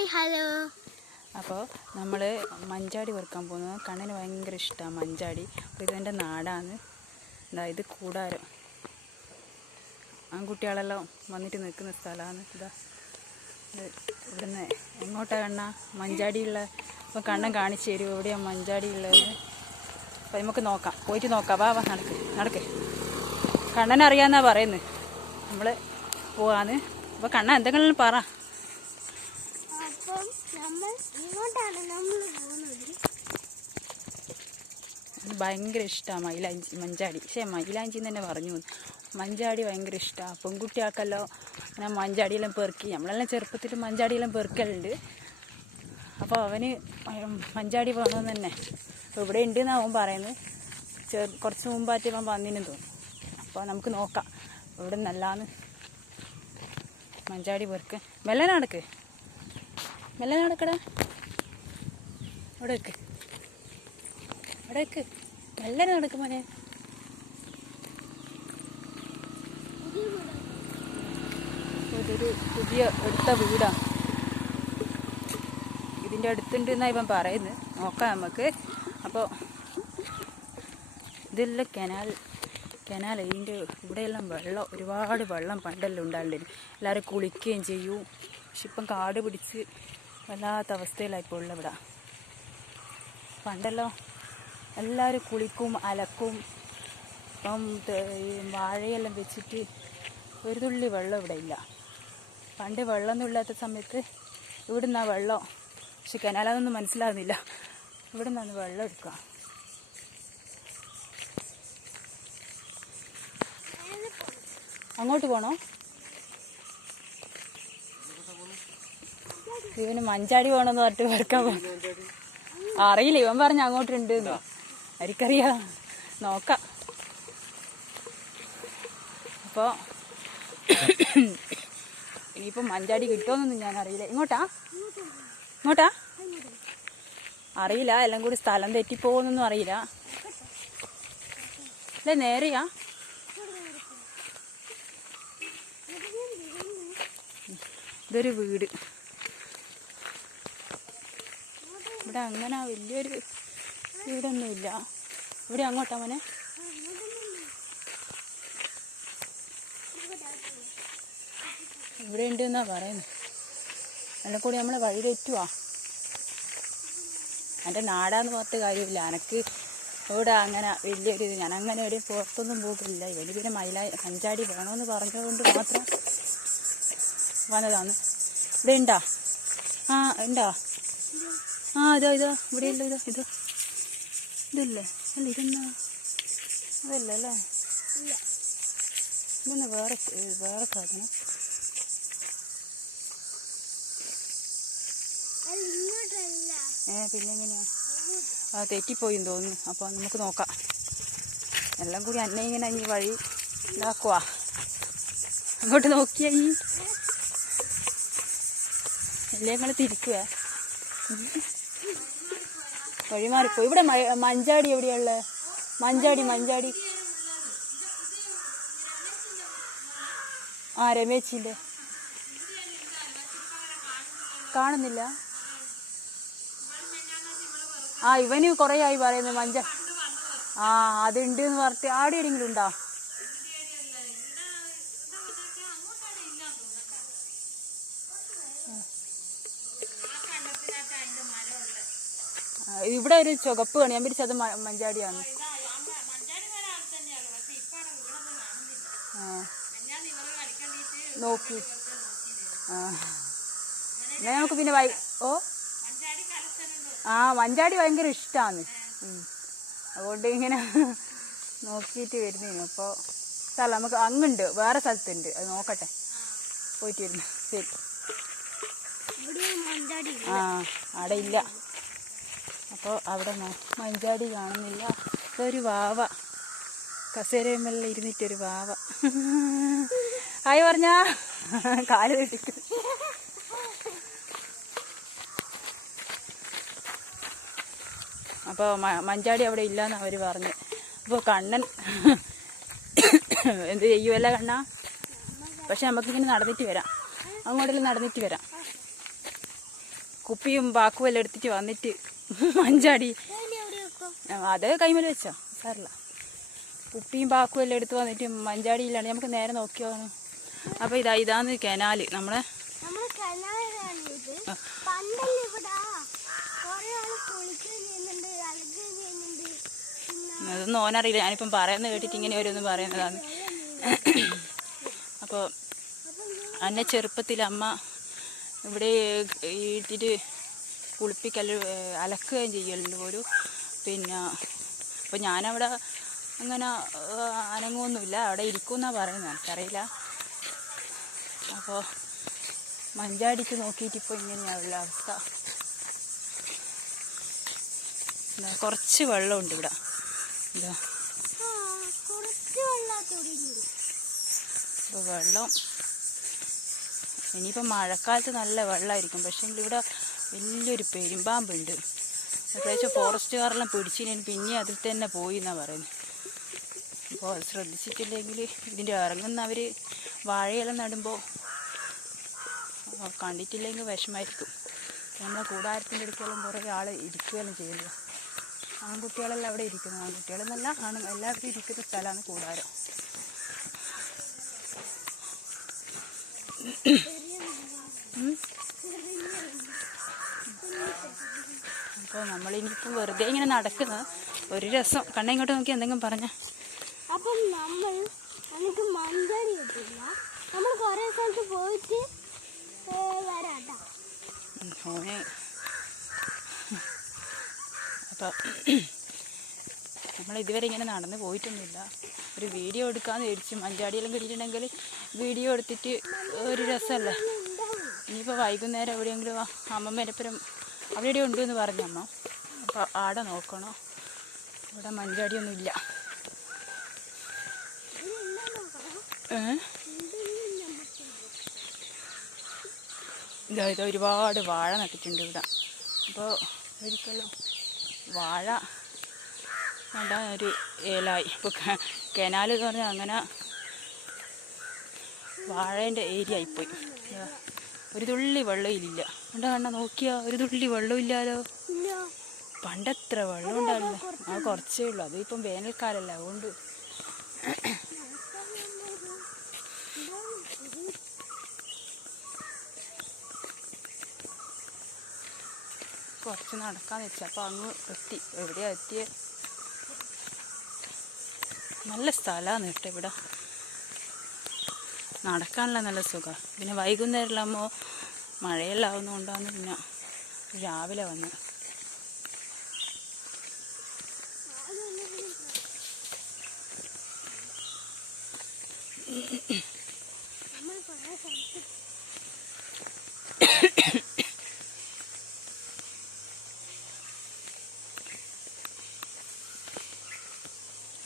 Hi hello. അപ്പോൾ നമ്മൾ മഞ്ചാടി പെറുക്കാൻ പോകുന്നത് കണ്ണിന് ഭയങ്കര ഇഷ്ടമാണ് മഞ്ചാടി. അപ്പോൾ ഇതെൻ്റെ നാടാണ്. ഇത് കൂടാരം, ആൺകുട്ടികളെല്ലാം വന്നിട്ട് നിൽക്കുന്ന സ്ഥലമാണ്. ഇവിടുന്ന് എങ്ങോട്ടാണ് കണ്ണ മഞ്ചാടിയുള്ള? അപ്പോൾ കണ്ണൻ കാണിച്ചു തരും എവിടെയാണ് മഞ്ചാടി ഉള്ളത്. അപ്പോൾ നമുക്ക് നോക്കാം, പോയിട്ട് നോക്കാം. വാ വാ നടക്ക് നടക്ക്. കണ്ണനറിയാമെന്നാണ് പറയുന്നത്. നമ്മൾ പോവാന്ന്. അപ്പോൾ കണ്ണൻ എന്തെങ്കിലും പറ. ഭയങ്കര ഇഷ്ടമാണ് മൈലാഞ്ചി മഞ്ചാടി. പക്ഷേ മൈലാഞ്ചി തന്നെ പറഞ്ഞു. മഞ്ചാടി ഭയങ്കര ഇഷ്ടമാണ്. പെൺകുട്ടികൾക്കെല്ലാം ഞാൻ മഞ്ചാടിയെല്ലാം പെറുക്കി, നമ്മളെല്ലാം ചെറുപ്പത്തിൽ മഞ്ചാടിയെല്ലാം പെറുക്കലുണ്ട്. അപ്പോൾ അവന് മഞ്ചാടി വേണമെന്ന് തന്നെ ഇവിടെ ഉണ്ടെന്നാണ് അവൻ പറയുന്നത്. കുറച്ച് മുമ്പായിട്ട് അവൻ വന്നിനും തോന്നും. അപ്പോൾ നമുക്ക് നോക്കാം ഇവിടെ നല്ലതാണ് മഞ്ചാടി പെറുക്ക്. മെല്ലെ നടക്ക്, മെല്ലെ നടക്കടാ. ഇവിടെ വെക്ക്, ഇവിടെ വെക്ക്, മെല്ലെ നടക്കും മോനെ. ഇതൊരു പുതിയ എടുത്ത വീടാണ്. ഇതിൻ്റെ അടുത്തുണ്ട് എന്നാണ് ഇവൻ പറയുന്നത്. നോക്കാം നമുക്ക്. അപ്പോൾ ഇതെല്ലാം കനാൽ ഇതിൻ്റെ ഇവിടെയെല്ലാം വെള്ളം, ഒരുപാട് വെള്ളം പണ്ടെല്ലാം ഉണ്ടായിരുന്നു. എല്ലാവരും കുളിക്കുകയും ചെയ്യും. പക്ഷെ ഇപ്പം കാട് പിടിച്ച് വല്ലാത്ത അവസ്ഥയിലായിപ്പോൾ ഉള്ള ഇവിടെ. പണ്ടെല്ലാം എല്ലാവരും കുളിക്കും, അലക്കും. ഇപ്പം വാഴയെല്ലാം വെച്ചിട്ട് ഒരു തുള്ളി വെള്ളം ഇവിടെ ഇല്ല. പണ്ട് വെള്ളമൊന്നും ഇല്ലാത്ത സമയത്ത് ഇവിടെ നിന്നാണ് വെള്ളം. പക്ഷെ കനാലൊന്നും മനസ്സിലാകുന്നില്ല. ഇവിടെ നിന്നാണ് വെള്ളം എടുക്കുക. അങ്ങോട്ട് പോകണോ? ഇവന് മഞ്ചാടി പോകണമെന്ന് പറഞ്ഞിട്ട് വെറുക്കാൻ പോകും. അറിയില്ല, ഇവൻ പറഞ്ഞ അങ്ങോട്ടുണ്ട്. ആർക്കറിയാം, നോക്കാം. അപ്പോൾ ഇനിയിപ്പം മഞ്ചാടി കിട്ടുമെന്നൊന്നും ഞാൻ അറിയില്ല. ഇങ്ങോട്ടാ അറിയില്ല. എല്ലാം കൂടി സ്ഥലം തെറ്റിപ്പോകുന്നൊന്നും അറിയില്ല. അല്ലേ നേരെയാ? ഇതൊരു വീട്. ഇവിടെ അങ്ങനെ വലിയൊരു വീടൊന്നുമില്ല. ഇവിടെ അങ്ങോട്ടാ മോനെ? ഇവിടെ ഉണ്ട് എന്നാ പറയുന്നത്. എല്ലാം കൂടി നമ്മളെ വഴി തെറ്റുവാ. എൻ്റെ നാടാന്ന് പറഞ്ഞ കാര്യമില്ല. എനക്ക് ഇവിടെ അങ്ങനെ വലിയൊരു ഞാൻ അങ്ങനെ എവിടെയും പുറത്തൊന്നും പോകില്ല. ഇവന് പിന്നെ മഞ്ചാടി വേണമെന്ന് പറഞ്ഞതുകൊണ്ട് മാത്രം വന്നതാണ്. ഇവിടെ ഉണ്ടാ? ആ ഉണ്ടാ? ആ ഇതാ ഇവിടെ ഇല്ല. ഇതല്ലേ? അല്ല ഇതെന്നാ? അതല്ല അല്ലേ? ഇതെന്നാ വേറെ സാധനം? പിന്നെ എങ്ങനെയാ? തെറ്റിപ്പോയിന്ന് തോന്നുന്നു. അപ്പോൾ നമുക്ക് നോക്കാം. എല്ലാം കൂടി അന്നെ ഇങ്ങനെ ഈ വഴി ഇതാക്കുവാ. അങ്ങോട്ട് നോക്കിയാ ഈ എല്ലാം ഞങ്ങൾ തിരിക്കുവേ. വഴി മാറിപ്പോയി. ഇവിടെ മഞ്ചാടി എവിടെയുള്ള? മഞ്ചാടി ആ രമേശിൻ്റെ കാണുന്നില്ല. ആ ഇവന് കുറേ ആയി പറയുന്നത് ആ അതുണ്ട് എന്ന് പറഞ്ഞിട്ട്. ആടെ എവിടെയെങ്കിലും ഉണ്ടോ? ഇവിടെ ഒരു ചുവപ്പ് കാണി. ഞാൻ പിടിച്ചത് മഞ്ചാടിയാണ്. നോക്കി എന്നാ നമുക്ക് പിന്നെ മഞ്ചാടി ഭയങ്കര ഇഷ്ടമാണ്. അതുകൊണ്ട് ഇങ്ങനെ നോക്കിയിട്ട് വരുന്നതിന്. അപ്പോൾ സ്ഥലം നമുക്ക് അങ്ങുണ്ട്, വേറെ സ്ഥലത്തുണ്ട്. അത് നോക്കട്ടെ, പോയിട്ട് വരുന്നു. ശരി. അവിടെ ഇല്ല. അപ്പോൾ അവിടെ മഞ്ചാടി കാണുന്നില്ല. ഇതൊരു വാവ കസേരയുമെല്ലാം ഇരുന്നിട്ടൊരു വാവ ഹായ് പറഞ്ഞാ കാല് തെറ്റിക്കും. അപ്പോൾ മഞ്ചാടി അവിടെ ഇല്ലയെന്ന് അവർ പറഞ്ഞു. അപ്പോൾ കണ്ണൻ എന്ത് ചെയ്യുമല്ല കണ്ണ? പക്ഷെ നമുക്കിങ്ങനെ നടന്നിട്ട് വരാം, അങ്ങോട്ടെല്ലാം നടന്നിട്ട് വരാം. കുപ്പിയും ബാക്കും എല്ലാം എടുത്തിട്ട് വന്നിട്ട് മഞ്ചാടി അത് കൈമേൽ വെച്ചോ സാറില്ല. കുപ്പിയും ബാക്കും എല്ലാം എടുത്ത് വന്നിട്ട് മഞ്ചാടിയിലാണ്. നമുക്ക് നേരെ നോക്കിയോ. അപ്പോൾ ഇതാന്ന് കനാല്. നമ്മളെ അതൊന്നും ഓനറിയില്ല. ഞാനിപ്പം പറയുന്നത് കേട്ടിട്ട് ഇങ്ങനെ ഓരോന്ന് പറയുന്നതാണ്. അപ്പോൾ എന്നെ ചെറുപ്പത്തിൽ അമ്മ ഇവിടെ ഇട്ടിട്ട് കുളിപ്പിക്കൽ അലക്കുകയും ചെയ്യലുണ്ട് പോലും. പിന്നെ അപ്പോൾ ഞാനവിടെ അങ്ങനെ അനങ്ങുമൊന്നുമില്ല, അവിടെ ഇരിക്കുമെന്നാണ് പറയുന്നത്, എനിക്കറിയില്ല. അപ്പോൾ മഞ്ചാടിക്ക് നോക്കിയിട്ട് ഇപ്പോൾ ഇങ്ങനെയാണുള്ള അവസ്ഥ. കുറച്ച് വെള്ളമുണ്ട് ഇവിടെ. ഇതാ ഇപ്പോൾ വെള്ളം ഇനിയിപ്പോൾ മഴക്കാലത്ത് നല്ല വെള്ളമായിരിക്കും. പക്ഷേ ഇവിടെ വലിയൊരു പെരുമ്പാമ്പുണ്ട്. അത്യാവശ്യം ഫോറസ്റ്റുകാരെല്ലാം പിടിച്ചിട്ട് പിന്നെ അതിൽ തന്നെ പോയി എന്നാണ് പറയുന്നത്. അപ്പോൾ അത് ശ്രദ്ധിച്ചിട്ടില്ലെങ്കിൽ ഇതിൻ്റെ ഇറങ്ങുന്നവർ വാഴയെല്ലാം നടുമ്പോൾ കണ്ടിട്ടില്ലെങ്കിൽ വിഷമായിരിക്കും. നമ്മളെ കൂടാരത്തിൻ്റെ അടുക്കെല്ലാം കുറേ ആൾ ഇരിക്കുകയെല്ലാം ചെയ്യുന്നത്. ആൺകുട്ടികളെല്ലാം അവിടെ ഇരിക്കുന്നു. ആൺകുട്ടികളെന്നല്ല എല്ലാവരും ഇരിക്കുന്ന സ്ഥലമാണ് കൂടാരം. അപ്പോൾ നമ്മളിനിയിപ്പം വെറുതെ ഇങ്ങനെ നടക്കുന്ന ഒരു രസം. കണ്ണിങ്ങോട്ട് നോക്കി എന്തെങ്കിലും പറഞ്ഞ. അപ്പം എനിക്ക് മഞ്ചാടി കിട്ടില്ല. നമ്മൾ കുറേ സ്ഥലത്ത് പോയിട്ട് വരാട്ടോ. അപ്പം നമ്മൾ ഇതുവരെ ഇങ്ങനെ നടന്ന് പോയിട്ടൊന്നുമില്ല. ഒരു വീഡിയോ എടുക്കാമെന്ന് വിചാരിച്ചു. മഞ്ചാടിയെല്ലാം കിട്ടിയിട്ടുണ്ടെങ്കിൽ വീഡിയോ എടുത്തിട്ട് ഒരു രസമല്ലേ. ഇനിയിപ്പോൾ വൈകുന്നേരം എവിടെയെങ്കിലും അമ്മമ്മേരപ്പുരം അവിടെ എവിടെ ഉണ്ടെന്ന് പറഞ്ഞു അമ്മ. അപ്പോൾ ആടെ നോക്കണോ. ഇവിടെ മഞ്ചാടിയൊന്നും ഇല്ല. ഇത് ഒരുപാട് വാഴ നട്ടിട്ടുണ്ട് ഇവിടെ. അപ്പോൾ ഒരിക്കലും വാഴ നടാൻ ഒരു ഏലായി. ഇപ്പോൾ കനാൽ എന്ന് പറഞ്ഞാൽ അങ്ങനെ വാഴേൻ്റെ ഏരിയ ആയിപ്പോയി. ഒരു തുള്ളി വെള്ളമില്ല. എന്താ കണ്ണ നോക്കിയാ, ഒരു തുള്ളി വെള്ളമില്ലാലോ. പണ്ടെത്ര വെള്ളം ഉണ്ടാവില്ല. കുറച്ചേ ഉള്ളൂ. അതിപ്പം വേനൽക്കാലമല്ല, അതുകൊണ്ട് കുറച്ച് നടക്കാന്ന് വെച്ചാൽ. അപ്പോൾ അങ്ങ് എത്തി. എവിടെയാ എത്തിയ? നല്ല സ്ഥലമാണ് കേട്ടോ ഇവിടെ. നടക്കാനുള്ള നല്ല സുഖമാണ്. പിന്നെ വൈകുന്നേരമാകുമ്പോൾ മഴയെല്ലാം ആവുന്നതുകൊണ്ടാണ് പിന്നെ രാവിലെ വന്ന്.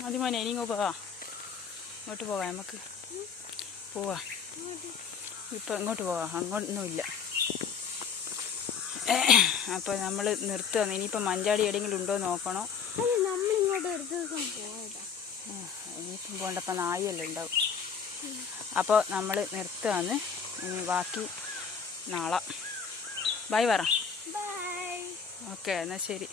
മതി മോനെ, ഇനി ഇങ്ങോട്ട് പോവാം. ഇങ്ങോട്ട് പോവാം, നമുക്ക് പോവാം. ഇപ്പം ഇങ്ങോട്ട് പോവാം, അങ്ങോട്ടൊന്നുമില്ല. അപ്പോൾ നമ്മൾ നിർത്തുകയാണ്. ഇനിയിപ്പോൾ മഞ്ചാടി എവിടെയെങ്കിലും ഉണ്ടോ നോക്കണോ. ഇനിയിപ്പം പോകണ്ടപ്പോൾ നായയെല്ലാം ഉണ്ടാവും. അപ്പോൾ നമ്മൾ നിർത്തുകയാണ്. ഇനി ബാക്കി നാളെ. ബൈ പറ. ബൈ. ഓക്കെ, എന്നാൽ ശരി.